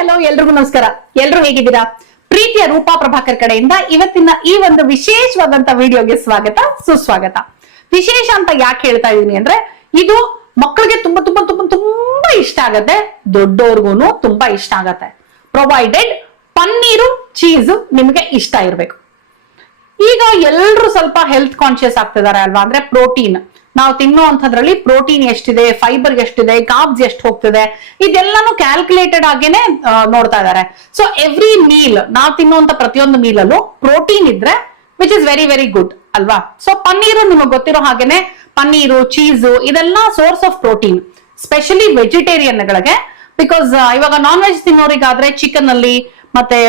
Hello ಎಲ್ರಿಗೂ ನಮಸ್ಕಾರ. ಎಲ್ರು ಹೇಗಿದ್ದೀರಾ? ಪ್ರೀತಿಯ ರೂಪಾ ಪ್ರಭಾಕರ್ ಕಡೆಯಿಂದ ಇವತ್ತಿನ ಈ ಒಂದು ವಿಶೇಷವಾದಂತ ವಿಡಿಯೋಗೆ ಸ್ವಾಗತ ಸುಸ್ವಾಗತ. ವಿಶೇಷ ಅಂತ ಯಾಕೆ ಹೇಳ್ತಾ ಇದೀನಿ ಅಂದ್ರೆ ಇದು ಮಕ್ಕಳಿಗೆ ತುಂಬಾ ತುಂಬಾ ತುಂಬಾ ತುಂಬಾ ಇಷ್ಟ ಆಗತ್ತೆ, ದೊಡ್ಡವ್ರಿಗೂ ತುಂಬಾ ಇಷ್ಟ ಆಗತ್ತೆ. ಪ್ರೊವೈಡೆಡ್ ಪನ್ನೀರು ಚೀಸು ನಿಮ್ಗೆ ಇಷ್ಟ ಇರ್ಬೇಕು. ಈಗ ಎಲ್ರು ಸ್ವಲ್ಪ ಹೆಲ್ತ್ ಕಾನ್ಶಿಯಸ್ ಆಗ್ತಿದ್ದಾರೆ ಅಲ್ವಾ? ಅಂದ್ರೆ ಪ್ರೋಟೀನ್ ನಾವು ತಿನ್ನುವಂಥದ್ರಲ್ಲಿ ಪ್ರೋಟೀನ್ ಎಷ್ಟಿದೆ, ಫೈಬರ್ ಎಷ್ಟಿದೆ, ಕಾರ್ಬ್ಸ್ ಎಷ್ಟು ಹೋಗ್ತಿದೆ, ಇದೆಲ್ಲಾನು ಕ್ಯಾಲ್ಕುಲೇಟೆಡ್ ಆಗೇನೆ ನೋಡ್ತಾ ಇದ್ದಾರೆ. ಸೊ ಎವ್ರಿ ಮೀಲ್ ನಾವು ತಿನ್ನುವಂತ ಪ್ರತಿಯೊಂದು ಮೀಲ್ ಅಲ್ಲೂ ಪ್ರೋಟೀನ್ ಇದ್ರೆ which is very very good ಅಲ್ವಾ? ಸೊ ಪನ್ನೀರು ನಿಮಗೆ ಗೊತ್ತಿರೋ ಹಾಗೇನೆ ಪನ್ನೀರು, ಚೀಸು ಇದೆಲ್ಲ ಸೋರ್ಸ್ ಆಫ್ ಪ್ರೋಟೀನ್, ಸ್ಪೆಷಲಿ ವೆಜಿಟೇರಿಯನ್ಗಳಿಗೆ. ಬಿಕಾಸ್ ಇವಾಗ ನಾನ್ ವೆಜ್ ತಿನ್ನೋರಿಗಾದ್ರೆ ಚಿಕನ್ ಅಲ್ಲಿ ಮತ್ತೆ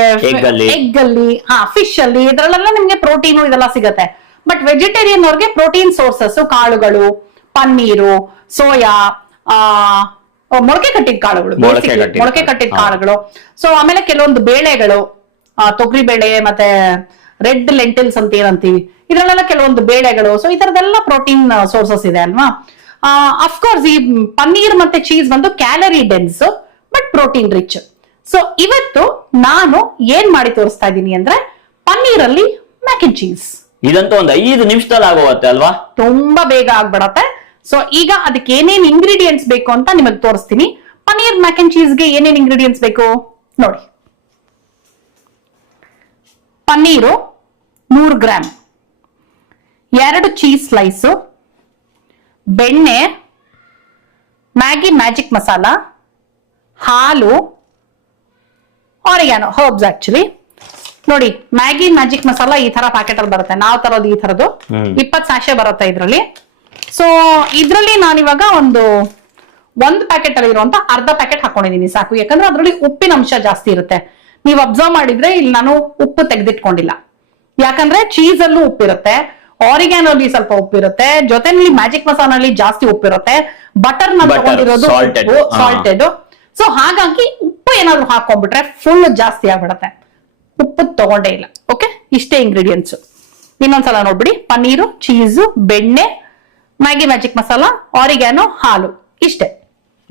ಎಗ್ ಅಲ್ಲಿ ಫಿಶ್ ಅಲ್ಲಿ ಇದ್ರಲ್ಲೆಲ್ಲ ನಿಮ್ಗೆ ಪ್ರೋಟೀನು ಇದೆಲ್ಲ ಸಿಗತ್ತೆ. ಬಟ್ ವೆಜಿಟೇರಿಯನ್ ಅವ್ರಿಗೆ ಪ್ರೋಟೀನ್ ಸೋರ್ಸಸ್ ಕಾಳುಗಳು, ಪನ್ನೀರು, ಸೋಯಾ, ಮೊಳಕೆ ಕಟ್ಟಿದ ಕಾಳುಗಳು, ಮೊಳಕೆ ಕಟ್ಟಿದ ಕಾಳುಗಳು. ಸೊ ಆಮೇಲೆ ಕೆಲವೊಂದು ಬೇಳೆಗಳು, ತೊಗರಿ ಬೇಳೆ ಮತ್ತೆ ರೆಡ್ ಲೆಂಟಿಲ್ಸ್ ಅಂತ ಏನಂತೀವಿ, ಇದ್ರಲ್ಲೆಲ್ಲ ಕೆಲವೊಂದು ಬೇಳೆಗಳು. ಸೊ ಈ ತರದೆಲ್ಲ ಪ್ರೋಟೀನ್ ಸೋರ್ಸಸ್ ಇದೆ ಅಲ್ವಾ? ಅಫ್ಕೋರ್ಸ್ ಈ ಪನ್ನೀರ್ ಮತ್ತೆ ಚೀಸ್ ಬಂದು calorie dense but protein rich. So ಇವತ್ತು ನಾನು ಏನ್ ಮಾಡಿ ತೋರಿಸ್ತಾ ಇದ್ದೀನಿ ಅಂದ್ರೆ ಪನ್ನೀರಲ್ಲಿ ಮ್ಯಾಕ್ ಅಂಡ್ ಚೀಸ್. ಇದಂತೂ ಒಂದು 5 ನಿಮಿಷದಲ್ಲಿ ಆಗೋಗುತ್ತೆ ಅಲ್ವಾ? ತುಂಬಾ ಬೇಗ ಆಗ್ಬಿಡತ್ತೆ. ಸೊ ಈಗ ಅದಕ್ಕೆ ಏನೇನ್ ಇಂಗ್ರೀಡಿಯೆಂಟ್ಸ್ ಬೇಕು ಅಂತ ನಿಮಗೆ ತೋರಿಸ್ತೀನಿ. ಪನ್ನೀರ್ ಮ್ಯಾಕ್ ಅಂಡ್ ಚೀಸ್ಗೆ ಏನೇನ್ ಇಂಗ್ರೀಡಿಯೆಂಟ್ಸ್ ಬೇಕು ನೋಡಿ. ಪನ್ನೀರು 100 ಗ್ರಾಮ್, 2 ಚೀಸ್ ಸ್ಲೈಸು, ಬೆಣ್ಣೆ, ಮ್ಯಾಗಿ ಮ್ಯಾಜಿಕ್ ಮಸಾಲ, ಹಾಲು, ಆರಿಗ್ಯಾನೋ ಹರ್ಬ್ಸ್. ಆಕ್ಚುಲಿ ನೋಡಿ, ಮ್ಯಾಗಿ ಮ್ಯಾಜಿಕ್ ಮಸಾಲ ಈ ತರ ಪ್ಯಾಕೆಟ್ ಅಲ್ಲಿ ಬರುತ್ತೆ, ನಾವು ತರೋದು ಈ ತರದ್ದು 20 ಸ್ಯಾಶೆ ಬರುತ್ತೆ ಇದ್ರಲ್ಲಿ. ಸೊ ಇದ್ರಲ್ಲಿ ನಾನಿವಾಗ ಒಂದು ಪ್ಯಾಕೆಟ್ ಅಲ್ಲಿ ಇರುವಂತ ಅರ್ಧ ಪ್ಯಾಕೆಟ್ ಹಾಕೊಂಡಿದೀನಿ ಸಾಕು. ಯಾಕಂದ್ರೆ ಅದ್ರಲ್ಲಿ ಉಪ್ಪಿನ ಅಂಶ ಜಾಸ್ತಿ ಇರುತ್ತೆ. ನೀವು ಅಬ್ಸರ್ವ್ ಮಾಡಿದ್ರೆ ಇಲ್ಲಿ ನಾನು ಉಪ್ಪು ತೆಗೆದಿಟ್ಕೊಂಡಿಲ್ಲ, ಯಾಕಂದ್ರೆ ಚೀಸ್ ಅಲ್ಲೂ ಉಪ್ಪಿರುತ್ತೆ, ಆರಿಗ್ಯಾನೋಲಿ ಸ್ವಲ್ಪ ಉಪ್ಪಿರುತ್ತೆ, ಜೊತೆನಲ್ಲಿ ಮ್ಯಾಜಿಕ್ ಮಸಾಲಲ್ಲಿ ಜಾಸ್ತಿ ಉಪ್ಪಿರುತ್ತೆ, ಬಟರ್ ನ ತಗೊಂಡಿರೋದು ಸಾಲ್ಟೆಡ್. ಸೊ ಹಾಗಾಗಿ ಉಪ್ಪು ಏನಾದ್ರು ಹಾಕೊಂಡ್ಬಿಟ್ರೆ ಫುಲ್ ಜಾಸ್ತಿ ಆಗ್ಬಿಡತ್ತೆ. ಉಪ್ಪು ತಗೊಂಡೇ ಇಲ್ಲ. ಓಕೆ, ಇಷ್ಟೇ ಇಂಗ್ರೀಡಿಯೆಂಟ್ಸ್. ಇನ್ನೊಂದ್ಸಲ ನೋಡ್ಬಿಡಿ, ಪನ್ನೀರು, ಚೀಸು, ಬೆಣ್ಣೆ, ಮ್ಯಾಗಿ ಮ್ಯಾಜಿಕ್ ಮಸಾಲ, ಆರಿಗ್ಯಾನೋ, ಹಾಲು, ಇಷ್ಟೇ.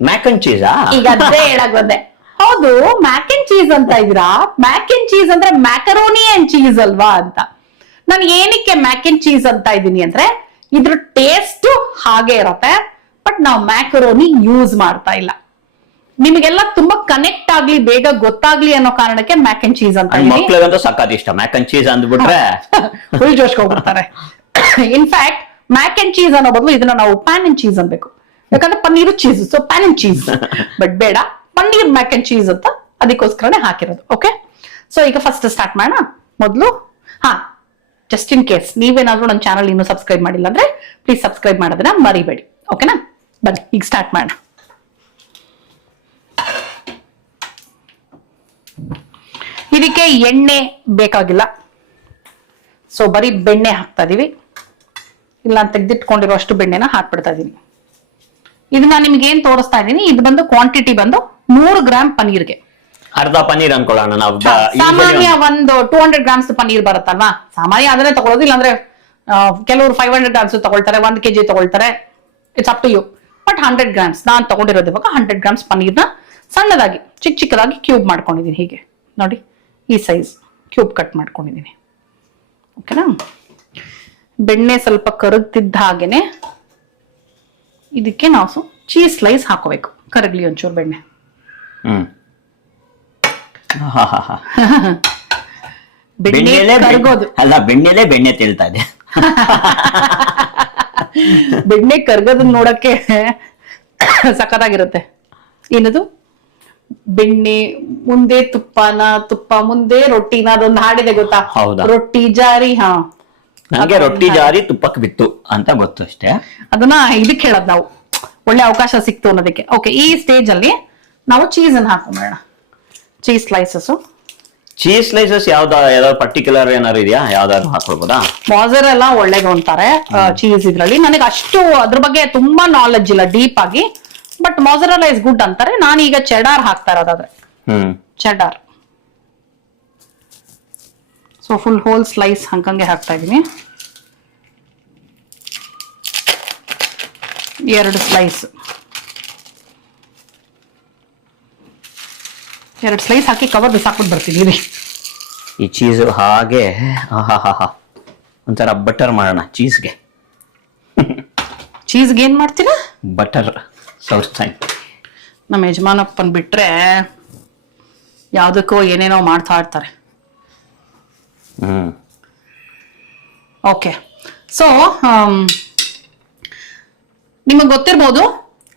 ಮ್ಯಾಕ್ ಅಂಡ್ ಚೀಸ್ ಈಗ ಅದೇ ಹೇಳಕ್ ಬಂದೆ. ಹೌದು, ಮ್ಯಾಕ್ ಅಂಡ್ ಚೀಸ್ ಅಂತ ಇದ್ದೀರಾ? ಮ್ಯಾಕ್ ಅಂಡ್ ಚೀಸ್ ಅಂದ್ರೆ ಮ್ಯಾಕರೋನಿ ಅಂಡ್ ಚೀಸ್ ಅಲ್ವಾ ಅಂತ. ನಾನು ಏನಕ್ಕೆ ಮ್ಯಾಕ್ ಅಂಡ್ ಚೀಸ್ ಅಂತ ಇದ್ದೀನಿ ಅಂದ್ರೆ ಇದ್ರ ಟೇಸ್ಟ್ ಹಾಗೆ ಇರುತ್ತೆ, ಬಟ್ ನಾವು ಮ್ಯಾಕರೋನಿ ಯೂಸ್ ಮಾಡ್ತಾ ಇಲ್ಲ. ನಿಮಗೆಲ್ಲ ತುಂಬಾ ಕನೆಕ್ಟ್ ಆಗ್ಲಿ, ಬೇಗ ಗೊತ್ತಾಗ್ಲಿ ಅನ್ನೋ ಕಾರಣಕ್ಕೆ ಮ್ಯಾಕ್ ಅಂಡ್ ಚೀಸ್ ಅಂತ. ಮಕ್ಳಿಗಂತೂ ಸಖತ್ ಇಷ್ಟ ಮ್ಯಾಕ್ ಅಂಡ್ ಚೀಸ್ ಅಂದ್ಬಿಟ್ರೆ ಫುಲ್ ಜೋಶ್ಕೊಂಡ್ಬಿಡ್ತಾರೆ. ಇನ್ಫ್ಯಾಕ್ಟ್ ಮ್ಯಾಕ್ ಅಂಡ್ ಚೀಸ್ ಅನ್ನೋ ಬದಲು ಇದನ್ನ ನಾವು ಪ್ಯಾನ್ ಅಂಡ್ ಚೀಸ್ ಅನ್ಬೇಕು, ಯಾಕಂದ್ರೆ paneer cheese, so pan and cheese. But ಬೇಡ, ಪನ್ನೀರ್ ಮ್ಯಾಕ್ ಅಂಡ್ ಚೀಸ್ ಅಂತ ಅದಕ್ಕೋಸ್ಕರನೇ ಹಾಕಿರೋದು. ಓಕೆ, ಸೊ ಈಗ ಫಸ್ಟ್ ಸ್ಟಾರ್ಟ್ ಮಾಡೋಣ. ಮೊದಲು ಜಸ್ಟ್ ಇನ್ ಕೇಸ್ ನೀವೇನಾದ್ರೂ ನನ್ನ ಚಾನಲ್ ಇನ್ನೂ ಸಬ್ಸ್ಕ್ರೈಬ್ ಮಾಡಿಲ್ಲ ಅಂದ್ರೆ ಪ್ಲೀಸ್ ಸಬ್ಸ್ಕ್ರೈಬ್ ಮಾಡೋದನ್ನ ಮರಿಬೇಡಿ. ಓಕೆನಾ? ಬನ್ನಿ ಈಗ ಸ್ಟಾರ್ಟ್ ಮಾಡೋಣ. ಇದಕ್ಕೆ ಎಣ್ಣೆ ಬೇಕಾಗಿಲ್ಲ, ಸೊ ಬರೀ ಬೆಣ್ಣೆ ಹಾಕ್ತಾ ಇದೀವಿ. ಇಲ್ಲ ತೆಗೆದಿಟ್ಕೊಂಡಿರೋ ಅಷ್ಟು ಬೆಣ್ಣೆನ ಹಾಕ್ಬಿಡ್ತಾ ಇದೀನಿ. ಇದನ್ನ ನಿಮ್ಗೆ ಏನ್ ತೋರಿಸ್ತಾ ಇದೀನಿ, ಇದು ಬಂದು ಕ್ವಾಂಟಿಟಿ ಬಂದು 100 ಗ್ರಾಮ್ ಪನ್ನೀರ್ಗೆ ಅರ್ಧ ಪನ್ನೀರ್ ಅನ್ಕೊಳ್ಳೋಣ ನಾವು. ಸಾಮಾನ್ಯ ಒಂದು 200 ಗ್ರಾಮ್ಸ್ ಪನ್ನೀರ್ ಬರುತ್ತಲ್ವಾ, ಸಾಮಾನ್ಯ ಅದನ್ನೇ ತಗೊಳ್ಳೋದು. ಇಲ್ಲಾಂದ್ರೆ ಕೆಲವರು 500 ಗ್ರಾಮ್ಸ್ ತಗೊಳ್ತಾರೆ, 1 kg ತಗೊಳ್ತಾರೆ, it's up to you. But 100 grams ನಾನು ತಗೊಂಡಿರೋದು. ಇವಾಗ 100 ಗ್ರಾಮ್ಸ್ ಪನ್ನೀರ್ನ ಸಣ್ಣದಾಗಿ ಚಿಕ್ಕದಾಗಿ ಕ್ಯೂಬ್ ಮಾಡ್ಕೊಂಡಿದೀನಿ. ಹೀಗೆ ನೋಡಿ, ಈ ಸೈಜ್ ಕ್ಯೂಬ್ ಕಟ್ ಮಾಡ್ಕೊಂಡಿದ್ದೀನಿ. ಓಕೆನಾ? ಬೆಣ್ಣೆ ಸ್ವಲ್ಪ ಕರಗ್ತಿದ್ದ ಹಾಗೇನೆ ಇದಕ್ಕೆ ನಾವು ಚೀಸ್ ಸ್ಲೈಸ್ ಹಾಕೋಬೇಕು. ಕರಗ್ಲಿ ಒಂಚೂರು ಬೆಣ್ಣೆ. ಬೆಣ್ಣೆ ಕರಗೋದು ಅಲ್ಲ, ಬೆಣ್ಣೆಲೆ ಬೆಣ್ಣೆ ತೇಳ್ತಾ ಇದೆ. ಬೆಣ್ಣೆ ಕರ್ಗೋದನ್ನ ನೋಡಕ್ಕೆ ಸಖತ್ತಾಗಿರುತ್ತೆ. ಏನದು, ಬೆಣ್ಣೆ ಮುಂದೆ ತುಪ್ಪನ, ತುಪ್ಪ ಮುಂದೆ ರೊಟ್ಟಿನ, ಅದೊಂದು ಹಾಡಿದೆ ಗೊತ್ತಾ? ರೊಟ್ಟಿ ಜಾರಿ. ನಂಗೆ ರೊಟ್ಟಿ ಜಾರಿ ತುಪ್ಪಕ್ಕೆ ಬಿತ್ತು ಅಂತ ಗೊತ್ತು ಅಷ್ಟೇ. ಅದನ್ನ ಇದಕ್ಕೆ ಹೇಳೋದು ನಾವು, ಒಳ್ಳೆ ಅವಕಾಶ ಸಿಕ್ತು ಅನ್ನೋದಕ್ಕೆ. ಓಕೆ, ಈ ಸ್ಟೇಜ್ ಅಲ್ಲಿ ನಾವು ಚೀಸ್ ಅನ್ನು ಹಾಕೊಂಬೇಡ. Cheese slices. ಚೀಸ್ ಸ್ಲೈಸಸ್ ಯಾವ್ದಾದ್ರು ಪರ್ಟಿಕ್ಯುಲರ್ ಏನಾದ್ರು ಇದೆಯಾ? ಯಾವ್ದಾದ್ರು ಹಾಕೊಳ್ಬೋದಾ? ಮಾಜರೆಲ್ಲ ಒಳ್ಳೇದು ಅಂತಾರೆ ಚೀಸ್ ಇದ್ರಲ್ಲಿ. ನನಗೆ ಅಷ್ಟು ಅದ್ರ ಬಗ್ಗೆ ತುಂಬಾ ನಾಲೆಡ್ಜ್ ಇಲ್ಲ ಡೀಪ್ ಆಗಿ, ಬಟ್ ಮಾಜರೆಲ್ಲ ಇಸ್ ಗುಡ್ ಅಂತಾರೆ. ನಾನೀಗ ಚೆಡಾರ್ ಹಾಕ್ತಾ ಇರೋದಾದ್ರೆ ಚೆಡಾರ್. ಸೊ ಫುಲ್ ಹೋಲ್ ಸ್ಲೈಸ್ ಹಂಗಂಗೆ ಹಾಕ್ತಾ ಇದೀನಿ. 2 ಸ್ಲೈಸ್. 2 ಸ್ಲೈಸ್ ಹಾಕಿ ಕವರ್ ಬಿಸಾಕ್ಬಿಟ್ಟು ಬರ್ತೀನಿ ರೀ. ಈ ಚೀಸ್ ಹಾಗೆ ಒಂಥರ ಬಟರ್ ಮಾಡೋಣ ಚೀಸ್ಗೆ. ಚೀಸ್ಗೆ ಏನ್ ಮಾಡ್ತೀರಾ? ಬಟರ್ ಸೌರ್ಸ್ತಾನೆ. ನಮ್ಮ ಯಜಮಾನಪ್ಪನ್ ಬಿಟ್ರೆ ಯಾವ್ದಕ್ಕೋ ಏನೇನೋ ಮಾಡ್ತಾ ಇರ್ತಾರೆ. ಓಕೆ, ಸೊ ನಿಮಗೆ ಗೊತ್ತಿರ್ಬೋದು,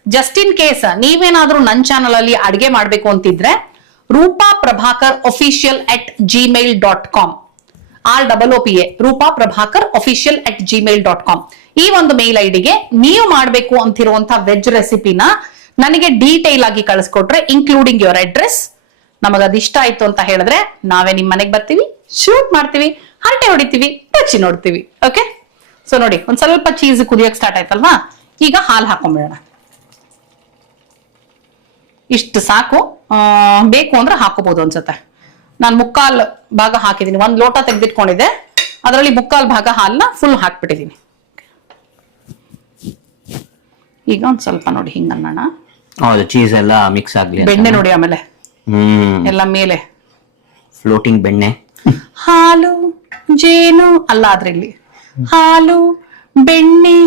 ಜಸ್ಟ್ ಇನ್ ಕೇಸ್ ನೀವೇನಾದ್ರೂ ನನ್ನ ಚಾನಲ್ ಅಲ್ಲಿ ಅಡಿಗೆ ಮಾಡ್ಬೇಕು ಅಂತಿದ್ರೆ Roopa Prabhakar official @gmail.com ROOPA Roopa Prabhakar official @gmail.com ಈ ಒಂದು ಮೇಲ್ ಐಡಿಗೆ ನೀವು ಮಾಡ್ಬೇಕು ಅಂತಿರುವಂತ ವೆಜ್ ರೆಸಿಪಿನ ನನಗೆ ಡೀಟೇಲ್ ಆಗಿ ಕಳಿಸ್ಕೊಟ್ರೆ ಇನ್ಕ್ಲೂಡಿಂಗ್ ಯುವರ್ ಅಡ್ರೆಸ್, ನಮಗದು ಇಷ್ಟ ಆಯ್ತು ಅಂತ ಹೇಳಿದ್ರೆ ನಾವೇ ನಿಮ್ ಮನೆಗೆ ಬರ್ತೀವಿ, ಶೂಟ್ ಮಾಡ್ತೀವಿ, ಹರಟೆ ಹೊಡಿತೀವಿ, ರುಚಿ ನೋಡ್ತೀವಿ. ಓಕೆ, ಸೊ ನೋಡಿ ಒಂದ್ ಸ್ವಲ್ಪ ಚೀಸ್ ಕುದಿಯಕ್ ಸ್ಟಾರ್ಟ್ ಆಯ್ತಲ್ವಾ, ಈಗ ಹಾಲು ಹಾಕೊಂಡ್ಬಿಡೋಣ. ಇಷ್ಟು ಸಾಕು, ಬೇಕು ಅಂದ್ರೆ ಹಾಕೋಬಹುದು ಅನ್ಸುತ್ತೆ. ನಾನು 3/4 ಭಾಗ ಹಾಕಿದೀನಿ. 1 ಲೋಟ ತೆಗೆದಿಟ್ಕೊಂಡಿದ್ದೆ, ಅದರಲ್ಲಿ 3/4 ಭಾಗ ಹಾಲನ್ನ ಫುಲ್ ಹಾಕ್ಬಿಟ್ಟಿದೀನಿ. ಈಗ ಒಂದ್ ಸ್ವಲ್ಪ ನೋಡಿ ಹಿಂಗನ್ನೋಣ. ಹೌದು, ಚೀಸ್ ಎಲ್ಲ ಮಿಕ್ಸ್ ಆಗ್ಲಿ. ಬೆಣ್ಣೆ ನೋಡಿ ಆಮೇಲೆ ಎಲ್ಲ ಮೇಲೆ ಫ್ಲೋಟಿಂಗ್ ಬೆಣ್ಣೆ. ಹಾಲು ಜೇನು ಅಲ್ಲ, ಅದ್ರಲ್ಲಿ ಹಾಲು ಬೆಣ್ಣೆ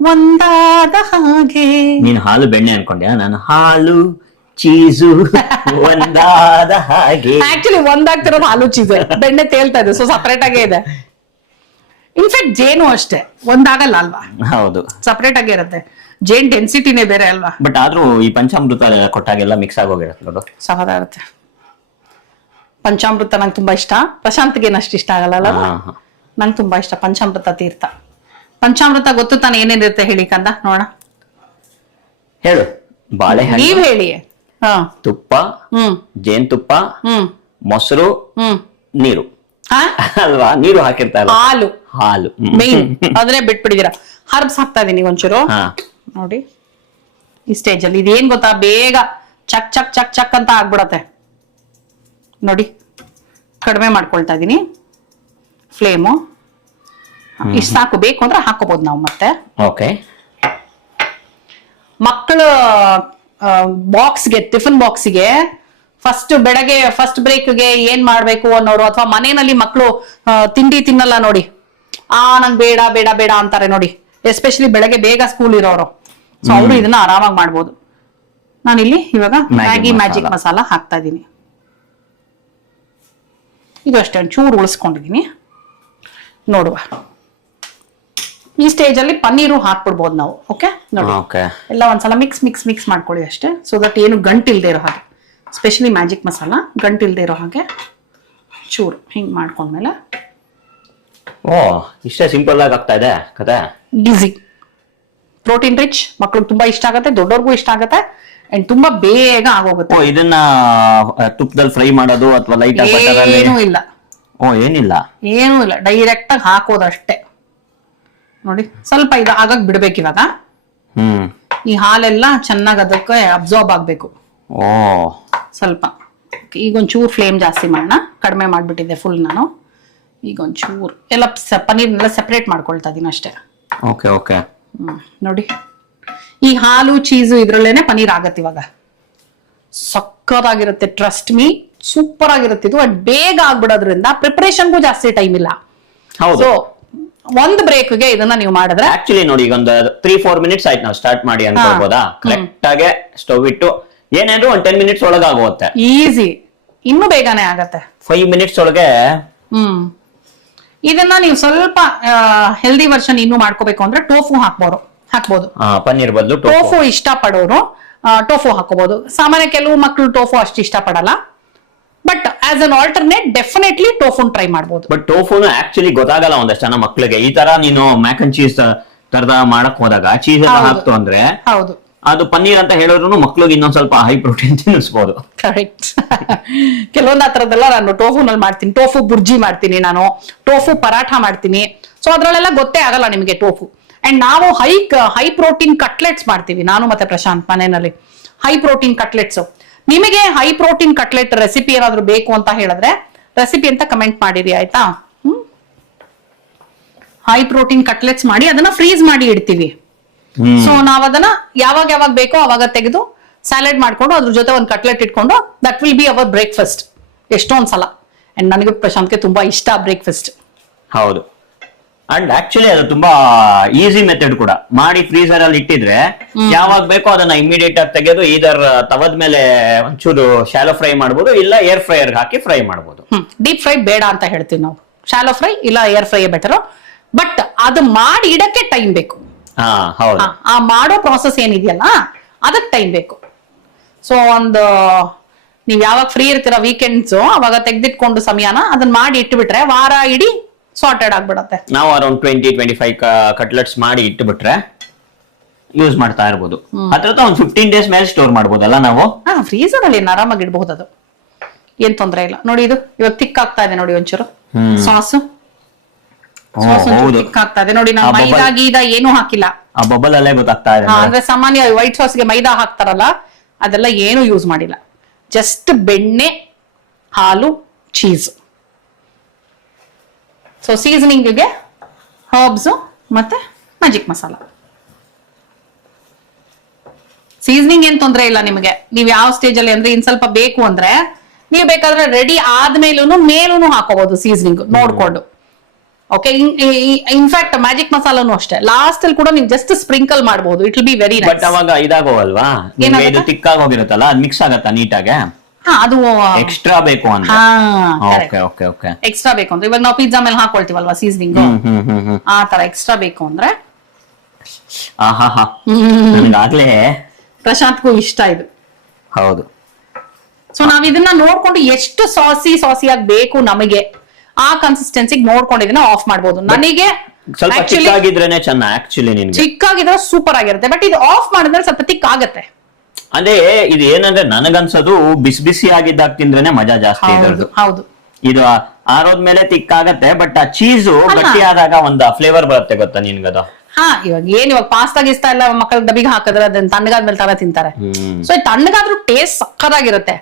ಒಂದಾದ ಹಾಗೆ. ನೀನು ಹಾಲು ಬೆಣ್ಣೆ ಅನ್ಕೊಂಡ್ಯಾ? ನಾನು ಹಾಲು ಚೀಸು ಒಂದಾದ ಹಾಗೆ. ಆಕ್ಚುಲಿ ಒಂದಾಗ್ತಿರೋದು ಹಾಲು ಚೀಸ್, ಬೆಣ್ಣೆ ತೇಲ್ತಾ ಇದೆ, ಸೊ ಸಪರೇಟ್ ಆಗೇ ಇದೆ. ಇನ್ಫ್ಯಾಕ್ಟ್ ಜೇನು ಅಷ್ಟೇ ಒಂದಾಗಲ್ಲ ಅಲ್ವಾ? ಹೌದು, ಸಪರೇಟ್ ಆಗೇ ಇರುತ್ತೆ. ಜೇನ್ ಡೆನ್ಸಿಟಿನೇ ಬೇರೆ ಅಲ್ವಾ? ಬಟ್ ಆದ್ರೂ ಈ ಪಂಚಾಮೃತ ಕೊಟ್ಟಾಗೆಲ್ಲ ಮಿಕ್ಸ್ ಆಗೋಗಿರುತ್ತೆ ನೋಡು, ಸಹದ ಇರುತ್ತೆ. ಪಂಚಾಮೃತ ನಂಗೆ ತುಂಬಾ ಇಷ್ಟ. ಪ್ರಶಾಂತ್ಗೆ ಅಷ್ಟು ಇಷ್ಟ ಆಗಲ್ಲ ಅಲ್ಲ? ನಂಗೆ ತುಂಬಾ ಇಷ್ಟ ಪಂಚಾಮೃತ ತೀರ್ಥ. ಪಂಚಾಮೃತ ಗೊತ್ತು ತಾನೆ ಏನೇನಿರುತ್ತೆ ಹೇಳಿ ಕಂದ ನೋಡೋಣ. ಹೇಳು. ಬಾಳೆಹಣ್ಣು, ನೀವ್ ಹೇಳಿ. ತುಪ್ಪ, ಜೇನುತುಪ್ಪ, ಮೊಸರು, ನೀರು ಅಲ್ವಾ? ನೀರು ಹಾಕಿರ್ತಾರ, ಹಾಲು, ಹಾಲು ಮೇನ್ ಅದನ್ನೇ ಬಿಟ್ಬಿಟ್ಟಿದೀರಾ. ಹರ್ಬ್ಸ್ ಹಾಕ್ತಾ ಇದೀನಿ ಒಂಚೂರು ನೋಡಿ. ಈ ಸ್ಟೇಜ್ ಅಲ್ಲಿ ಇದೇನ್ ಗೊತ್ತಾ, ಬೇಗ ಚಕ್ ಚಕ್ ಚಕ್ ಚಕ್ ಅಂತ ಆಗ್ಬಿಡತ್ತೆ ನೋಡಿ. ಕಡಿಮೆ ಮಾಡ್ಕೊಳ್ತಾ ಇದೀನಿ ಫ್ಲೇಮು. ಇಷ್ಟು ಸಾಕು, ಬೇಕು ಅಂದ್ರೆ ಹಾಕೋಬಹುದು ನಾವು ಮತ್ತೆ. ಓಕೆ, ಮಕ್ಕಳ ಬಾಕ್ಸ್ಗೆ, ಟಿಫಿನ್ ಬಾಕ್ಸ್ಗೆ ಬೆಳಗ್ಗೆ ಫಸ್ಟ್ ಬ್ರೇಕ್ಗೆ ಏನ್ ಮಾಡ್ಬೇಕು ಅನ್ನೋರು, ಅಥವಾ ಮನೆಯಲ್ಲಿ ಮಕ್ಕಳು ತಿಂಡಿ ತಿನ್ನಲ್ಲ ನೋಡಿ, ನಂಗೆ ಬೇಡ ಬೇಡ ಬೇಡ ಅಂತಾರೆ ನೋಡಿ, ಎಸ್ಪೆಷಲಿ ಬೆಳಗ್ಗೆ ಬೇಗ ಸ್ಕೂಲ್ ಇರೋರು. ಸೊ ಅವರು ಇದನ್ನ ಆರಾಮಾಗಿ ಮಾಡ್ಬೋದು. ನಾನಿಲ್ಲಿ ಇವಾಗ ಮ್ಯಾಗಿ ಮ್ಯಾಜಿಕ್ ಮಸಾಲ ಹಾಕ್ತಾ ಇದ್ದೀನಿ. ಇದು ಅಷ್ಟೇ ಒಂಚೂರು ಉಳಿಸ್ಕೊಂಡಿದೀನಿ. ನೋಡುವ, ಈ ಸ್ಟೇಜ್ ಅಲ್ಲಿ ಪನ್ನೀರು ಹಾಕ್ಬಿಡ್ಬೋದು ನಾವು. ಓಕೆ ನೋಡಿ, ಎಲ್ಲ ಒಂದ್ಸಲ ಮಿಕ್ಸ್ ಮಿಕ್ಸ್ ಮಿಕ್ಸ್ ಮಾಡ್ಕೊಳ್ಳಿ ಅಷ್ಟೇ, ಸೊ ದಟ್ ಏನು ಗಂಟಿಲ್ದೇ ಇರೋ ಹಾಗೆ. ಸ್ಪೆಷಲಿ ಮ್ಯಾಜಿಕ್ ಮಸಾಲ ಗಂಟಿಲ್ದೇ ಇರೋ ಹಾಗೆ ಚೂರು ಹಿಂಗ್ ಮಾಡ್ಕೊಂಡ್ಮೇಲೆ. ಓ, ಇಷ್ಟೇ ಸಿಂಪಲ್ ಆಗಿ ಆಗ್ತಾ ಇದೆ ಕತೆ. ಈಸಿ, ಪ್ರೋಟೀನ್ ರಿಚ್, ಮಕ್ಳಿಗೆ ತುಂಬಾ ಇಷ್ಟ ಆಗುತ್ತೆ, ದೊಡ್ಡವ್ರಿಗೂ ಇಷ್ಟ ಆಗುತ್ತೆ, ಅಂಡ್ ತುಂಬಾ ಬೇಗ ಆಗೋಗುತ್ತೆ. ಇದನ್ನ ತುಪ್ಪದಲ್ಲಿ ಫ್ರೈ ಮಾಡೋದು ಅಥವಾ ಲೈಟ್ ಏನೂ ಇಲ್ಲ. ಏನಿಲ್ಲ, ಏನೂ ಇಲ್ಲ, ಡೈರೆಕ್ಟ್ ಆಗಿ ಹಾಕೋದಷ್ಟೇ ನೋಡಿ. ಸ್ವಲ್ಪ ಇದು ಆಗಕ್ ಬಿಡ್ಬೇಕು ಇವಾಗ. ಈ ಹಾಲೆಲ್ಲ ಚೆನ್ನಾಗಿ ಅದಕ್ಕೆ ಅಬ್ಸಾರ್ಬ್ ಆಗ್ಬೇಕು. ಸ್ವಲ್ಪ ಈಗ ಒಂಚೂರು ಫ್ಲೇಮ್ ಜಾಸ್ತಿ ಮಾಡೋಣ. ಕಡಿಮೆ ಮಾಡ್ಬಿಟ್ಟಿದ್ದೆ ಫುಲ್ ನಾನು. ಈಗ ಒಂಚೂರು ಎಲ್ಲ ಪನ್ನೀರ್ನೆಲ್ಲ ಸೆಪರೇಟ್ ಮಾಡ್ಕೊಳ್ತಾ ಇದೀನಿ ಅಷ್ಟೇ. ಓಕೆ ಓಕೆ, ನೋಡಿ ಈ ಹಾಲು ಚೀಸು ಇದ್ರಲ್ಲೇನೆ ಪನ್ನೀರ್ ಆಗತ್ತೆ ಇವಾಗ. ಸಕ್ಕತ್ತಾಗಿರುತ್ತೆ, ಟ್ರಸ್ಟ್ ಮೀ, ಸೂಪರ್ ಆಗಿರುತ್ತೆ ಇದು. ಅಂಡ್ ಬೇಗ ಆಗ್ಬಿಡೋದ್ರಿಂದ ಪ್ರಿಪರೇಷನ್ಗೂ ಜಾಸ್ತಿ ಟೈಮ್ ಇಲ್ಲ. ಸೊ ಒಂದ್ ಬ್ರೇಕ್ಗೆ ಇದನ್ನ ನೀವು ಮಾಡಿದ್ರೆ ಆಕ್ಚುಲಿ ನೋಡಿ, ಈಗ ಒಂದು 3-4 ಮಿನಿಟ್ಸ್ ಆಯ್ತು ನಾವು ಸ್ಟಾರ್ಟ್ ಮಾಡಿ ಅನ್ಕೊಳ್ಬೋದಾ? ಕರೆಕ್ಟ್ ಆಗಿ ಸ್ಟವ್ ಇಟ್ಟು ಏನಾದ್ರು ಒಂದ್ 10 ಮಿನಿಟ್ಸ್ ಒಳಗೆ ಆಗುತ್ತೆ. ಈಸಿ, ಇನ್ನೂ ಬೇಗನೆ ಆಗತ್ತೆ. 5 ಮಿನಿಟ್ಸ್ ಒಳಗೆ. ಇದನ್ನ ನೀವು ಸ್ವಲ್ಪ ಹೆಲ್ದಿ ವರ್ಷನ್ ಇನ್ನೂ ಮಾಡ್ಕೋಬೇಕು ಅಂದ್ರೆ ಟೋಫು ಹಾಕ್ಬೋದು. ಪನ್ನೀರ್ ಬದಲು ಟೋಫು ಇಷ್ಟ ಪಡೋರು ಟೋಫು ಹಾಕೋಬಹುದು. ಸಾಮಾನ್ಯ ಕೆಲವು ಮಕ್ಕಳು ಟೋಫು ಅಷ್ಟು ಇಷ್ಟ ಪಡಲ್ಲ, but as an alternate definitely ಟೋಫುನ್ ಟ್ರೈ ಮಾಡಬಹುದು. ಬಟ್ ಟೋಫುನು ಆಕ್ಚುಲಿ ಗೊತ್ತಾಗಲ್ಲ ಒಂದಷ್ಟು ಜನ ಮಕ್ಕಳಿಗೆ. ಈ ತರ ನೀನು ಮ್ಯಾಕ್ ಅಂಡ್ ಚೀಸ್ ತರದ ಮಾಡಕ್ ಹೋದಾಗ ಚೀಸ್ ಎಲ್ಲ ಹಾಕ್ತು ಅಂದ್ರೆ ಹೌದು, ಅದು ಪನ್ನೀರ್ ಅಂತ ಹೇಳಿದ್ರು ಮಕ್ಳಿಗೆ ಇನ್ನೊಂದ್ ಸ್ವಲ್ಪ ಹೈ ಪ್ರೋಟೀನ್ ತಿನ್ನಿಸ್ಬೋದು. ಕರೆಕ್ಟ್. ಕೆಲವೊಂದು ಆ ತರದೆಲ್ಲ ನಾನು ಟೋಫುನಲ್ಲಿ ಮಾಡ್ತೀನಿ. ಟೋಫು ಬುರ್ಜಿ ಮಾಡ್ತೀನಿ, ನಾನು ಟೋಫು ಪರಾಠ ಮಾಡ್ತೀನಿ. ಸೊ ಅದ್ರಲ್ಲೆಲ್ಲ ಗೊತ್ತೇ ಆಗಲ್ಲ ನಿಮಗೆ ಟೋಫು. ಅಂಡ್ ನಾವು ಹೈ ಪ್ರೋಟೀನ್ ಕಟ್ಲೆಟ್ಸ್ ಮಾಡ್ತೀವಿ, ನಾನು ಮತ್ತೆ ಪ್ರಶಾಂತ್ ಮನೆಯಲ್ಲಿ. High protein cutlets. ನಿಮಗೆ ಹೈ ಪ್ರೋಟೀನ್ ಕಟ್ಲೆಟ್ ರೆಸಿಪಿ ಏನಾದ್ರು ಬೇಕು ಅಂತ ಹೇಳಿದ್ರೆ ರೆಸಿಪಿ ಅಂತ ಕಮೆಂಟ್ ಮಾಡಿರಿ ಆಯ್ತಾ. ಹೈ ಪ್ರೋಟೀನ್ ಕಟ್ಲೆಟ್ಸ್ ಮಾಡಿ ಅದನ್ನ ಫ್ರೀಸ್ ಮಾಡಿ ಇಡ್ತೀವಿ. ಸೊ ನಾವ್ ಅದನ್ನ ಯಾವಾಗ ಬೇಕೋ ಅವಾಗ ತೆಗೆದು ಸ್ಯಾಲೆಡ್ ಮಾಡ್ಕೊಂಡು ಅದ್ರ ಜೊತೆ ಒಂದು ಕಟ್ಲೆಟ್ ಇಟ್ಕೊಂಡು that will be our breakfast ಎಷ್ಟೊಂದ್ ಸಲ. ಅಂಡ್ ನನಗೆ ಪ್ರಶಾಂತ್ಗೆ ತುಂಬಾ ಇಷ್ಟ ಬ್ರೇಕ್ಫಾಸ್ಟ್. ಹೌದು. ಅಂಡ್ ಆಕ್ಚುಲಿ ಅದು ತುಂಬಾ ಈಸಿ ಮೆಥಡ್ ಕೂಡ. ಮಾಡಿ ಫ್ರೀಸರ್ ಅಲ್ಲಿ ಇಟ್ಟಿದ್ರೆ ಯಾವಾಗ ಬೇಕೋ ಅದನ್ನ ಇಮಿಡಿಯೇಟ್ ಆಗಿ ತೆಗೆದು ಇದರ ತವದ ಮೇಲೆ ಒಂಚೂರು ಶಾಲೋ ಫ್ರೈ ಮಾಡ್ಬೋದು, ಇಲ್ಲ ಏರ್ ಫ್ರೈಯರ್ ಹಾಕಿ ಫ್ರೈ ಮಾಡ್ಬೋದು. ಡೀಪ್ ಫ್ರೈ ಬೇಡ ಅಂತ ಹೇಳ್ತೀವಿ ನಾವು. ಶಾಲೋ ಫ್ರೈ ಇಲ್ಲ ಏರ್ ಫ್ರೈ ಬೆಟರ್. ಬಟ್ ಅದು ಮಾಡಿ ಇಡಕ್ಕೆ ಟೈಮ್ ಬೇಕು. ಹಾ ಹೌದು. ಆ ಮಾಡೋ ಪ್ರಾಸೆಸ್ ಏನಿದೆಯಲ್ಲ ಅದಕ್ಕೆ ಟೈಮ್ ಬೇಕು. ಸೊ ಒಂದು ನೀವ್ ಯಾವಾಗ ಫ್ರೀ ಇರ್ತೀರ ವೀಕೆಂಡ್ಸ್ ಅವಾಗ ತೆಗ್ದಿಟ್ಕೊಂಡು ಸಮಯನ ಅದನ್ನ ಮಾಡಿ ಇಟ್ಬಿಟ್ರೆ ವಾರ ಇಡೀ ಸಾರ್ಟೆಡ್ ಆಗ್ಬಿಡತ್ತೆ. ನಾವು ಅರೌಂಡ್ 20-25 ಕಟ್ಲೆಟ್ಸ್ ಮಾಡಿ ಇಟ್ಬಿಟ್ರೆ ಯೂಸ್ ಮಾಡ್ತಾ ಇರ್ಬೋದು. ಅದ್ರ ಒಂದು 15 ಡೇಸ್ ಮೇಲೆ ಸ್ಟೋರ್ ಮಾಡ್ಬೋದಲ್ಲ ನಾವು. ಫ್ರೀಸರ್ ಅಲ್ಲಿ ಆರಾಮಾಗಿ ಇಡಬಹುದು, ಅದು ಏನ್ ತೊಂದ್ರೆ ಇಲ್ಲ. ನೋಡಿ ಇದು ಇವಾಗ ತಿಕ್ ಆಗ್ತಾ ಇದೆ ನೋಡಿ, ಒಂಚೂರು ಸಾಸ್ ತಿಕ್ ಆಗ್ತಾ ಇದೆ ನೋಡಿ. ನಾವು ಮೈದಾ ಗೀದಾ ಏನೂ ಹಾಕಿಲ್ಲ. ಆ ಬಬಲ್ ಅಲ್ಲೇ ಗೊತ್ತಾಗ್ತಾ ಇದೆ. ಅಂದ್ರೆ ಸಾಮಾನ್ಯ ವೈಟ್ ಸಾಸ್ಗೆ ಮೈದಾ ಹಾಕ್ತಾರಲ್ಲ ಅದೆಲ್ಲ ಏನು ಯೂಸ್ ಮಾಡಿಲ್ಲ. ಜಸ್ಟ್ ಬೆಣ್ಣೆ, ಹಾಲು, ಚೀಸ್. ಸೊ ಸೀಸನಿಂಗ್ಗೆ ಹರ್ಬ್ಸ್ ಮತ್ತೆ ಮ್ಯಾಜಿಕ್ ಮಸಾಲ. ಸೀಸನಿಂಗ್ ಏನ್ ತೊಂದ್ರೆ ಇಲ್ಲ ನಿಮಗೆ. ನೀವು ಯಾವ ಸ್ಟೇಜ್ ಅಲ್ಲಿ ಅಂದ್ರೆ ಇನ್ ಸ್ವಲ್ಪ ಬೇಕು ಅಂದ್ರೆ ನೀವು ಬೇಕಾದ್ರೆ ರೆಡಿ ಆದ್ಮೇಲೂ ಮೇಲೂ ಹಾಕೋಬಹುದು ಸೀಸನಿಂಗ್ ನೋಡ್ಕೊಂಡು. ಓಕೆ, ಇನ್ಫ್ಯಾಕ್ಟ್ ಮ್ಯಾಜಿಕ್ ಮಸಾಲಾನು ಅಷ್ಟೇ ಲಾಸ್ಟ್ ಅಲ್ಲಿ ಕೂಡ ನೀವು ಜಸ್ಟ್ ಸ್ಪ್ರಿಂಕಲ್ ಮಾಡಬಹುದು. It will be very nice. But ಅವಾಗ ಇದಾಗೋಲ್ವಾ, ಇದು ತಿಕ್ಕಾಗಿ ಹೋಗಿರುತ್ತಲ್ಲ, ಅದು ಮಿಕ್ಸ್ ಆಗತ್ತಾ ನೀಟಾಗೆ? ಅದು ಎಕ್ಸ್ಟ್ರಾ ಬೇಕು ಅಂತ. Okay okay okay. ಎಕ್ಸ್ಟ್ರಾ ಬೇಕು ಅಂದ್ರೆ ಇವಾಗ ನಾವು ಪಿಜ್ಜಾ ಮೇಲೆ ಹಾಕೊಳ್ತೀವಲ್ವಾ ಸೀಸನಿಂಗ್, ಆ ತರ ಎಕ್ಸ್ಟ್ರಾ ಬೇಕು ಅಂದ್ರೆ ಆಗ್ಲೇ ಪ್ರಶಾಂತ್ಗೂ ಇಷ್ಟ ಇದು. ಹೌದು. ಸೊ ನಾವ್ ಇದನ್ನ ನೋಡ್ಕೊಂಡು ಎಷ್ಟು ಸಾಸಿಯಾಗಿ ಬೇಕು ನಮಗೆ ಆ ಕನ್ಸಿಸ್ಟೆನ್ಸಿಗೆ ನೋಡ್ಕೊಂಡು ಇದನ್ನ ಆಫ್ ಮಾಡ್ಬೋದು. ನನಗೆ ಸ್ವಲ್ಪ ಚಿಕ್ಕಾಗಿದ್ರೇನೆ ಚೆನ್ನ. ಆಕ್ಚುಲಿ ನಿನ್ಗೆ ಚಿಕ್ಕಾಗಿದ್ರೆ ಸೂಪರ್ ಆಗಿರುತ್ತೆ, ಬಟ್ ಇದು ಆಫ್ ಮಾಡಿದ್ರೆ ಸ್ವಲ್ಪ ತಿಕ್ ಆಗತ್ತೆ. ಅದೇ ಇದು ಏನಂದ್ರೆ ನನಗನ್ಸೋದು ಬಿಸಿ ಬಿಸಿ ಆಗಿದ್ದಾಗ ತಿಂದ್ರೇನೆ ಮಜಾ ಜಾಸ್ತಿ ಇರೋದು. ಹೌದು, ಇದು ಆರೋದ್ಮೇಲೆ ತಿಕ್ಕಾಗತ್ತೆ, ಬಟ್ ಆ ಚೀಸು ಗಟ್ಟಿ ಆದಾಗ ಒಂದು ಫ್ಲೇವರ್ ಬರುತ್ತೆ ಗೊತ್ತಾ ನಿನ್ಗದು. ಇವಾಗ ಪಾಸ್ತಾ ಗಿಸ್ತಾ ಎಲ್ಲ ಮಕ್ಕಳ ಡಬ್ಬಿಗೆ ಹಾಕಿದ್ರೆ ಅದನ್ನ ತಣ್ಣಗಾದ್ಮೇಲೆ ತರ ತಿಂತಾರೆ. ಸೊ ತಣ್ಣಗಾದ್ರೂ ಟೇಸ್ಟ್ ಸಕ್ಕತ್ತಾಗಿರುತ್ತೆ.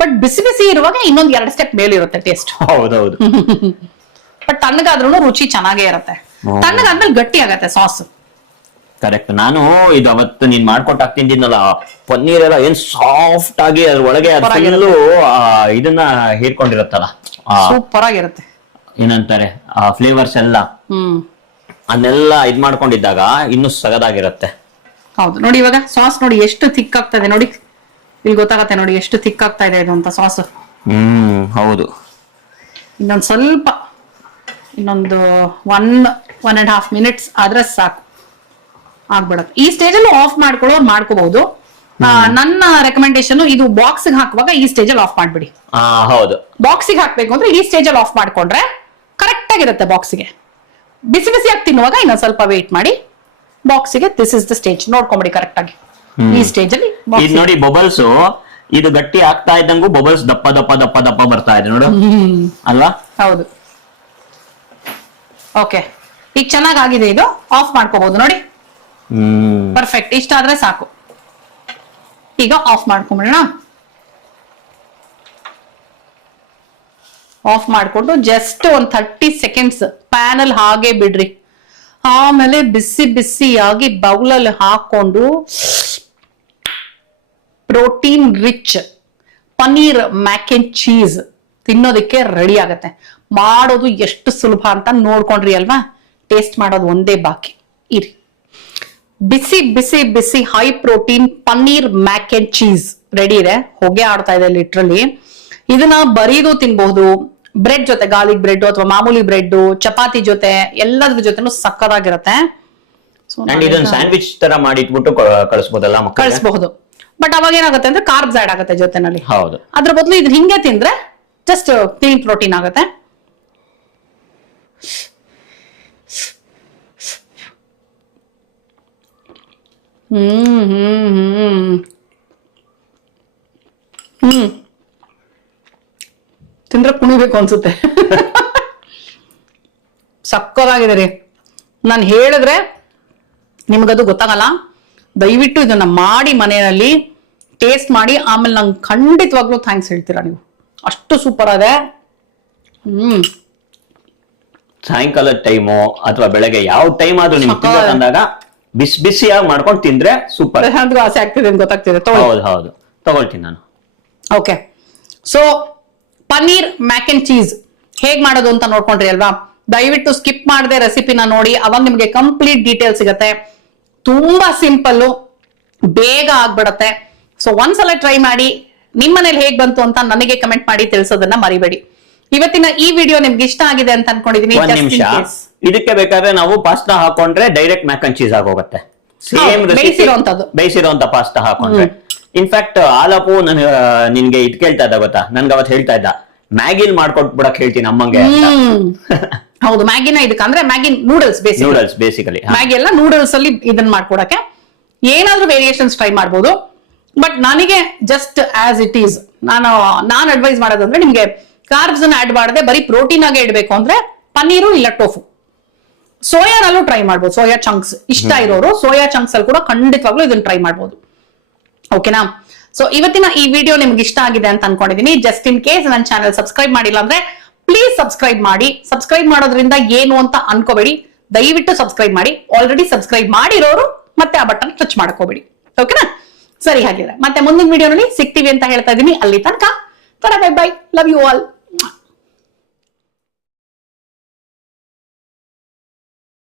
ಬಟ್ ಬಿಸಿ ಬಿಸಿ ಇರುವಾಗ ಇನ್ನೊಂದ್ 2 ಸ್ಟೆಪ್ ಮೇಲೆ ಇರುತ್ತೆ ಟೇಸ್ಟ್. ಹೌದೌದು. ಬಟ್ ತಣ್ಣಗಾದ್ರೂ ರುಚಿ ಚೆನ್ನಾಗೇ ಇರುತ್ತೆ. ತಣ್ಣಗಾದ್ಮೇಲೆ ಗಟ್ಟಿ ಆಗತ್ತೆ ಸಾಸ್. ಕರೆಕ್ಟ್. ನಾನು ಇದು ಅವತ್ತು ನೀನ್ ಮಾಡ್ಕೊಟ್ಟು ತಿಂದಿದ್ನಲ್ಲ ಪನ್ನೀರ್ ಎಲ್ಲ ಏನ್ ಸಾಫ್ಟ್ ಆಗಿ ಅದ್ರ ಒಳಗೆ ಇದನ್ನ ಹೀರ್ಕೊಂಡಿರತ್ತಲ್ಲ, ಸೂಪರ್ ಆಗಿರುತ್ತೆ. ಏನಂತಾರೆ ಆ ಫ್ಲೇವರ್ಸ್ ಎಲ್ಲ ಅದನ್ನೆಲ್ಲ ಇದ್ ಮಾಡ್ಕೊಂಡಿದ್ದಾಗ ಇನ್ನು ಸಗದಾಗಿರುತ್ತೆ. ಹೌದು ನೋಡಿ, ಇವಾಗ ಸಾಸ್ ನೋಡಿ ಎಷ್ಟು ಥಿಕ್ ಆಗ್ತಾ ಇದೆ ನೋಡಿ. ಇಲ್ಲಿ ಗೊತ್ತಾಗತ್ತೆ ನೋಡಿ ಎಷ್ಟು ಥಿಕ್ ಆಗ್ತಾ ಇದೆ ಇದು ಅಂತ ಸಾಸ್. ಹೌದು. ಇನ್ನೊಂದು ಸ್ವಲ್ಪ ಇನ್ನೊಂದು 1.5 ಮಿನಿಟ್ಸ್ ಆದ್ರೆ ಸಾಕು, ಆಗ್ಬಿಡತ್ತೆ. ಈ ಸ್ಟೇಜ್ ಅಲ್ಲಿ ಆಫ್ ಮಾಡ್ಕೊಳ್ಳೋರು ಮಾಡ್ಕೋಬಹುದು. ನನ್ನ ರೆಕಮೆಂಡೇಶನ್ ಇದು ಬಾಕ್ಸ್ ಹಾಕುವಾಗ ಈ ಸ್ಟೇಜ್ ಅಲ್ಲಿ ಆಫ್ ಮಾಡ್ಬಿಡಿ. ಹೌದು, ಬಾಕ್ಸಿಗೆ ಹಾಕ್ಬೇಕು ಅಂದ್ರೆ ಈ ಸ್ಟೇಜ್ ಅಲ್ಲಿ ಆಫ್ ಮಾಡ್ಕೊಂಡ್ರೆ ಕರೆಕ್ಟ್ ಆಗಿರುತ್ತೆ. ಬಾಕ್ಸಿಗೆ ಬಿಸಿ ಬಿಸಿಯಾಗಿ ತಿನ್ನುವಾಗ ಇನ್ನೊಂದ್ ಸ್ವಲ್ಪ ವೇಟ್ ಮಾಡಿ. ಬಾಕ್ಸಿಗೆ ದಿಸ್ ಇಸ್ ದ ಸ್ಟೇಜ್ ನೋಡ್ಕೊಂಬಿಡಿ ಕರೆಕ್ಟ್ ಆಗಿ. ಈ ಸ್ಟೇಜ್ ಅಲ್ಲಿ ಇದು ನೋಡಿ ಬಬಲ್ಸ್ ಇದು ಗಟ್ಟಿ ಆಗ್ತಾ ಇದ್ದಂಗೂ ಬಬಲ್ಸ್ ದಪ್ಪ ದಪ್ಪ ದಪ್ಪ ದಪ್ಪ ಬರ್ತಾ ಇದೆ ನೋಡು ಅಲ್ವಾ. ಹೌದು. ಓಕೆ, ಈಗ ಚೆನ್ನಾಗಿದೆ. ಇದು ಆಫ್ ಮಾಡ್ಕೋಬಹುದು ನೋಡಿ. ಪರ್ಫೆಕ್ಟ್. ಇಷ್ಟ ಆದ್ರೆ ಸಾಕು. ಈಗ ಆಫ್ ಮಾಡ್ಕೊಂಬಿಡೋಣ. ಆಫ್ ಮಾಡ್ಕೊಂಡು ಜಸ್ಟ್ ಒಂದ್ 30 ಸೆಕೆಂಡ್ಸ್ ಪ್ಯಾನ್ ಅಲ್ಲಿ ಹಾಗೆ ಬಿಡ್ರಿ. ಆಮೇಲೆ ಬಿಸಿ ಬಿಸಿಯಾಗಿ ಬೌಲಲ್ಲಿ ಹಾಕೊಂಡು protein rich paneer mac and cheese ತಿನ್ನೋದಕ್ಕೆ ರೆಡಿ ಆಗತ್ತೆ. ಮಾಡೋದು ಎಷ್ಟು ಸುಲಭ ಅಂತ ನೋಡ್ಕೊಂಡ್ರಿ ಅಲ್ವಾ. ಟೇಸ್ಟ್ ಮಾಡೋದು ಒಂದೇ ಬಾಕಿ. ಇರಿ, ಬಿಸಿ ಬಿಸಿ ಬಿಸಿ high protein paneer mac and cheese ready ಇದೆ. ಹೊಗೆ ಆಡ್ತಾ ಇದೆ ಲಿಟ್ರಲಿ. ಇದನ್ನ ಬರೀದು ತಿನ್ಬಹುದು, ಬ್ರೆಡ್ ಜೊತೆ, ಗಾರ್ಲಿಕ್ ಬ್ರೆಡ್ ಅಥವಾ ಮಾಮೂಲಿ ಬ್ರೆಡ್, ಚಪಾತಿ ಜೊತೆ, ಎಲ್ಲದ್ರ ಜೊತೆನೂ ಸಕ್ಕತ್ತಾಗಿರುತ್ತೆ. ಸ್ಯಾಂಡ್ವಿಚ್ ತರ ಮಾಡಿ ಇಟ್ಬಿಟ್ಟು ಕಳಿಸಬಹುದಲ್ಲ, ಕಳಿಸಬಹುದು. ಬಟ್ ಅವಾಗ ಏನಾಗುತ್ತೆ ಅಂದ್ರೆ ಕಾರ್ಬ್ಸ್ ಆಡ್ ಆಗುತ್ತೆ ಜೊತೆನಲ್ಲಿ. ಹೌದು. ಅದ್ರ ಬದಲು ಇದು ಹಿಂಗೆ ತಿಂದ್ರೆ ಜಸ್ಟ್ ಕ್ಲೀನ್ ಪ್ರೋಟೀನ್ ಆಗುತ್ತೆ. ತಿಂದ್ರೆ ಕುಣಿಬೇಕು ಅನ್ಸುತ್ತೆ. ಸಕ್ಕತ್ತಾಗಿದೆ ರೀ. ನಾನು ಹೇಳಿದ್ರೆ ನಿಮ್ಗದು ಗೊತ್ತಾಗಲ್ಲ. ದಯವಿಟ್ಟು ಇದನ್ನ ಮಾಡಿ ಮನೆಯಲ್ಲಿ ಟೇಸ್ಟ್ ಮಾಡಿ ಆಮೇಲೆ ನಂಗೆ ಖಂಡಿತವಾಗ್ಲೂ ಥ್ಯಾಂಕ್ಸ್ ಹೇಳ್ತೀರಾ ನೀವು. ಅಷ್ಟು ಸೂಪರ್ ಅದೇ. ಸಾಯಂಕಾಲದ ಟೈಮು ಅಥವಾ ಬೆಳಗ್ಗೆ ಯಾವ ಟೈಮ್ ಆದ್ರೂ ನಿಮ್ಗೆ ಅಂದಾಗ ಬಿಸಿಯಾಗಿ ಮಾಡ್ಕೊಂಡು ತಿಂದ್ರೆ ಸೂಪರ್. ಪ್ರಶಾಂತ್ಗೂ ಆಸೆ ಆಗ್ತಿದೆ ಅಂತ ಗೊತ್ತಾಗ್ತಿದೆ. ಹೌದು ತಗೊಳ್ತೀನಿ ನಾನು. Okay, so paneer mac and cheese ಹೇಗ್ ಮಾಡೋದು ಅಂತ ನೋಡ್ಕೊಂಡ್ರಿ ಅಲ್ವಾ? ದಯವಿಟ್ಟು ಸ್ಕಿಪ್ ಮಾಡದೆ ರೆಸಿಪಿನ ನೋಡಿ, ಅವಾಗ ನಿಮ್ಗೆ ಕಂಪ್ಲೀಟ್ ಡೀಟೇಲ್ ಸಿಗತ್ತೆ. ತುಂಬಾ ಸಿಂಪಲ್, ಬೇಗ ಆಗ್ಬಿಡತ್ತೆ. ಸೊ ಒಂದ್ಸಲ ಟ್ರೈ ಮಾಡಿ, ನಿಮ್ ಮನೇಲಿ ಹೇಗ್ ಬಂತು ಅಂತ ನನಗೆ ಕಮೆಂಟ್ ಮಾಡಿ ತಿಳಿಸೋದನ್ನ ಮರಿಬೇಡಿ. ಇವತ್ತಿನ ಈ ವಿಡಿಯೋ ನಿಮ್ಗೆ ಇಷ್ಟ ಆಗಿದೆ ಅಂತ ಅನ್ಕೊಂಡಿದೀನಿ. ಒಂದ್ ನಿಮಿಷ, ಇದಕ್ಕೆ ಬೇಕಾದ್ರೆ ನಾವು ಪಾಸ್ತಾ ಹಾಕೊಂಡ್ರೆ ಡೈರೆಕ್ಟ್ ಮ್ಯಾಕ್ ಅಂಡ್ ಚೀಸ್ ಆಗೋಗುತ್ತೆ. ಸೇಮ್ ಬೇಯಿಸಿರೋಂತ ಪಾಸ್ತಾ ಹಾಕೊಂಡ್ರೆ. ಇನ್ಫ್ಯಾಕ್ಟ್ ಆಲಪು ನಿನ್ಗೆ ಇದ್ ಕೇಳ್ತಾ ಇದ್ದ ಗೊತ್ತಾ, ನನ್ಗೆ ಅವತ್ತು ಹೇಳ್ತಾ ಇದ್ದ ಮ್ಯಾಗಿಲ್ ಮಾಡ್ಕೊಟ್ಬಿಡಕ್ ಹೇಳ್ತೀನಿ ಅಮ್ಮಂಗೆ. ಹೌದು, ಮ್ಯಾಗಿನ ಇದಕ್ಕೆ ಅಂದ್ರೆ ಮ್ಯಾಗಿ ನೂಡಲ್ಸ್ ಬೇಸಿಕಲಿ ಮ್ಯಾಗಿ ಎಲ್ಲ ನೂಡಲ್ಸ್ ಅಲ್ಲಿ ಇದನ್ನ ಮಾಡ್ಕೊಡಕ್ಕೆ ಏನಾದ್ರೂ ವೇರಿಯೇಷನ್ಸ್ ಟ್ರೈ ಮಾಡ್ಬೋದು. ಬಟ್ ನನಗೆ ಜಸ್ಟ್ ಆಸ್ ಇಟ್ ಈಸ್ ನಾನು ಅಡ್ವೈಸ್ ಮಾಡೋದಂದ್ರೆ, ನಿಮ್ಗೆ ಕಾರ್ಬ್ಸ್ ಅನ್ನ ಆಡ್ ಮಾಡದೆ ಬರೀ ಪ್ರೋಟೀನ್ ಆಗೇ ಇಡಬೇಕು ಅಂದ್ರೆ ಪನ್ನೀರು ಇಲ್ಲ ಟೋಫು. ಸೋಯಾನಲ್ಲೂ ಟ್ರೈ ಮಾಡ್ಬೋದು. ಸೋಯಾ ಚಂಕ್ಸ್ ಇಷ್ಟ ಇರೋರು ಸೋಯಾ ಚಂಕ್ಸ್ ಅಲ್ಲಿ ಕೂಡ ಖಂಡಿತವಾಗ್ಲೂ ಇದನ್ನ ಟ್ರೈ ಮಾಡ್ಬೋದು. ಓಕೆನಾ? ಸೊ ಇವತ್ತಿನ ಈ ವಿಡಿಯೋ ನಿಮ್ಗೆ ಇಷ್ಟ ಆಗಿದೆ ಅಂತ ಅನ್ಕೊಂಡಿದೀನಿ. ಜಸ್ಟ್ ಇನ್ ಕೇಸ್ ನನ್ನ ಚಾನಲ್ ಸಬ್ಸ್ಕ್ರೈಬ್ ಮಾಡಿಲ್ಲ ಅಂದ್ರೆ ಪ್ಲೀಸ್ ಸಬ್ಸ್ಕ್ರೈಬ್ ಮಾಡಿ. ಸಬ್ಸ್ಕ್ರೈಬ್ ಮಾಡೋದ್ರಿಂದ ಏನು ಅಂತ ಅನ್ಕೋಬೇಡಿ, ದಯವಿಟ್ಟು ಸಬ್ಸ್ಕ್ರೈಬ್ ಮಾಡಿ. ಆಲ್ರೆಡಿ ಸಬ್ಸ್ಕ್ರೈಬ್ ಮಾಡಿರೋರು ಮತ್ತೆ ಆ ಬಟನ್ ಟಚ್ ಮಾಡ್ಕೋಬೇಡಿ. ಓಕೆನಾ? ಸರಿ, ಹಾಗಿದ್ರೆ ಮತ್ತೆ ಮುಂದಿನ ವಿಡಿಯೋನಲ್ಲಿ ಸಿಗ್ತೀವಿ ಅಂತ ಹೇಳ್ತಾ ಇದೀನಿ. ಅಲ್ಲಿ ತನಕ bye bye, love you all.